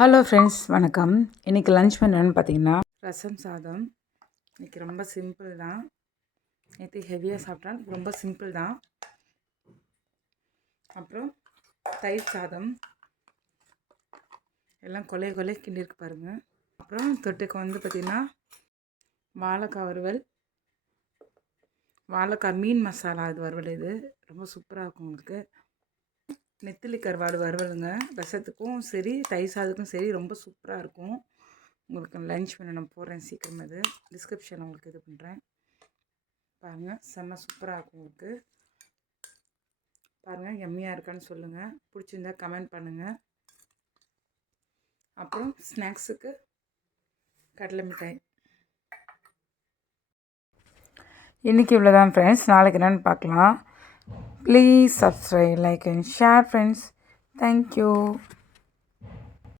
Hello friends, வணக்கம். இன்றைக்கி lunch என்னென்னு பார்த்தீங்கன்னா ரசம் சாதம். இன்றைக்கி ரொம்ப சிம்பிள் தான். நேற்று ஹெவியாக சாப்பிட்டேன், ரொம்ப சிம்பிள் தான். அப்புறம் தயிர் சாதம், எல்லாம் கொலை கிண்டிருக்கு பாருங்கள். அப்புறம் தொட்டுக்கு வந்து பார்த்திங்கன்னா வாழைக்காய் வறுவல், வாழைக்காய் மீன் மசாலா. இது வறுவல், இது ரொம்ப சூப்பராக இருக்கும் உங்களுக்கு. நெத்திலி கருவாடு வறுவலுங்க. ரசத்துக்கும் சரி, தயிர் சாதத்துக்கும் சரி, ரொம்ப சூப்பராக இருக்கும். உங்களுக்கு லன்ச் பண்ண நான் போடுறேன் சீக்கிரம். அது டிஸ்கிரிப்ஷன் உங்களுக்கு இது பண்ணுறேன் பாருங்கள். செம்ம சூப்பராக இருக்கும் உங்களுக்கு. பாருங்கள், எம்மியாக இருக்கான்னு சொல்லுங்கள். பிடிச்சிருந்தா கமெண்ட் பண்ணுங்கள். அப்புறம் ஸ்நாக்ஸுக்கு கடலை மிட்டாய். இன்றைக்கி இவ்வளோதான் ஃப்ரெண்ட்ஸ். நாளைக்கு என்னென்னு பார்க்கலாம். Please subscribe, like and share friends. Thank you.